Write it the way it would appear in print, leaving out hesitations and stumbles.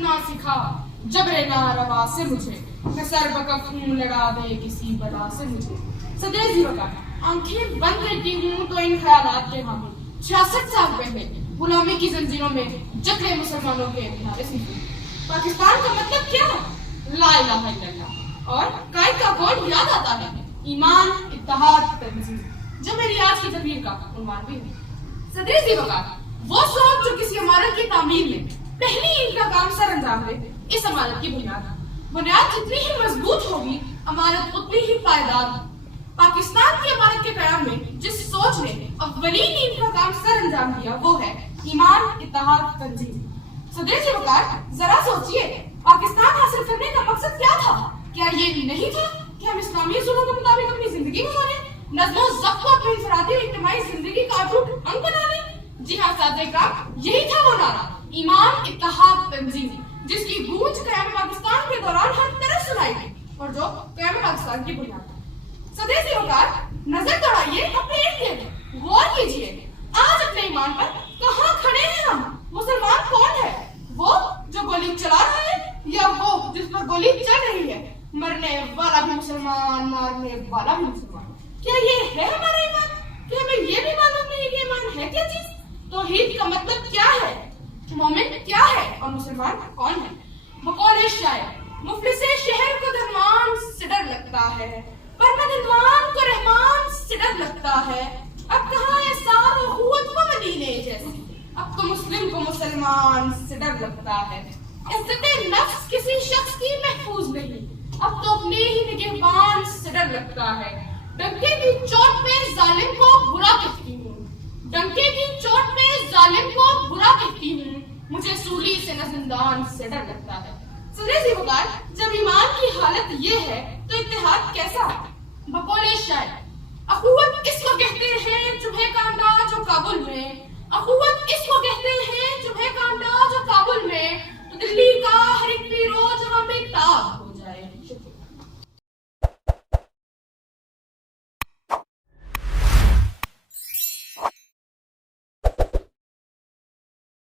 डटना सिखा जबरे नारवा से मुझे, मैं सर बकफ हूँ लड़ा दे किसी बला से मुझे। सदैव जीरो का आंखें बंद रहती हूँ तो इन ख्यालात के हामी 66 साल पहले गुलामी की जंजीरों में जकड़े मुसलमानों के किनारे से। पाकिस्तान का मतलब क्या है? ला इलाहा इल्लल्लाह। और कायद का कौल याद आता है, ईमान, इत्तेहाद, तंजीम, जो मेरी आज की तकरीर का उन्वान भी है। सदर जी वकार, वो सोच जो किसी इमारत की तामीर में पहली ईंट का काम सर अंजाम दे, इस इमारत की बुनियाद जितनी ही मजबूत होगी, इमारत उतनी ही पायदार। पाकिस्तान की इमारत के कयाम में जिस सोच ने अव्वलीन ईंट का काम सर अंजाम दिया, वो है ईमान, इत्तेहाद, तंजीम। सदर जी वकार, जरा सोचिए, पाकिस्तान हासिल करने का मकसद क्या था? क्या ये नहीं था कि हम इस्लामी उसूलों के मुताबिक अपनी जिंदगी गुजारें, नज़्म व ज़ब्त को अपनी इंफरादी और इज्तिमाई जिंदगी का अटूट अंग बना लें? जी हाँ साथियों, यही था वो नारा, ईमान, इत्तेहाद, तंजीम, जिसकी गूंज क़याम पाकिस्तान के दौरान हर तरफ सुनाई दी और जो क़याम पाकिस्तान की बुनियाद था। स्वदेशी होकर नजर दौड़ाइए अपने इर्द-गिर्द, गौर कीजिए, आज अपने ईमान पर कहाँ खड़े हैं हम? मुसलमान कौन है? वो जो गोली चला रहा है या वो जिस पर गोली चल रही है? मरने वाला भी मुसलमान, मारने वाला भी मुसलमान। क्या ये है हमारा ईमान? क्या हमें ये भी मालूम नहीं कि ईमान है क्या चीज? तौहीद का मतलब क्या है? मोमिन क्या है और मुसलमान कौन है? बकौल शायर, मुफलिस शहर को धनवान से डर लगता है, पर न धनवान को रहमान से डर लगता है। अब कहाँ है सार अखुवत को मदीने जैसी, अब तो मुस्लिम को मुसलमान से डर लगता है। इज्जत नफ्स किसी शख्स की महफूज नहीं, अब तो अपने ही निगहबान से डर लगता है। डंके की चोट पे जालिम को बुरा कहती हूँ, डंके की चोट पे जालिम को बुरा कहती हूँ, मुझे सूली से न जिंदान से डर लगता है। सुरेजी वकार, जब ईमान की हालत ये है तो इत्तेहाद कैसा है? बकौल शायर, अखुवत इसको कहते हैं चुभे कांटा जो काबुल में, अखुवत इसको कहते हैं चुभे कांटा जो काबुल में, तो दिल्ली का हर एक पीरो जहाँ बेताब हो जाए।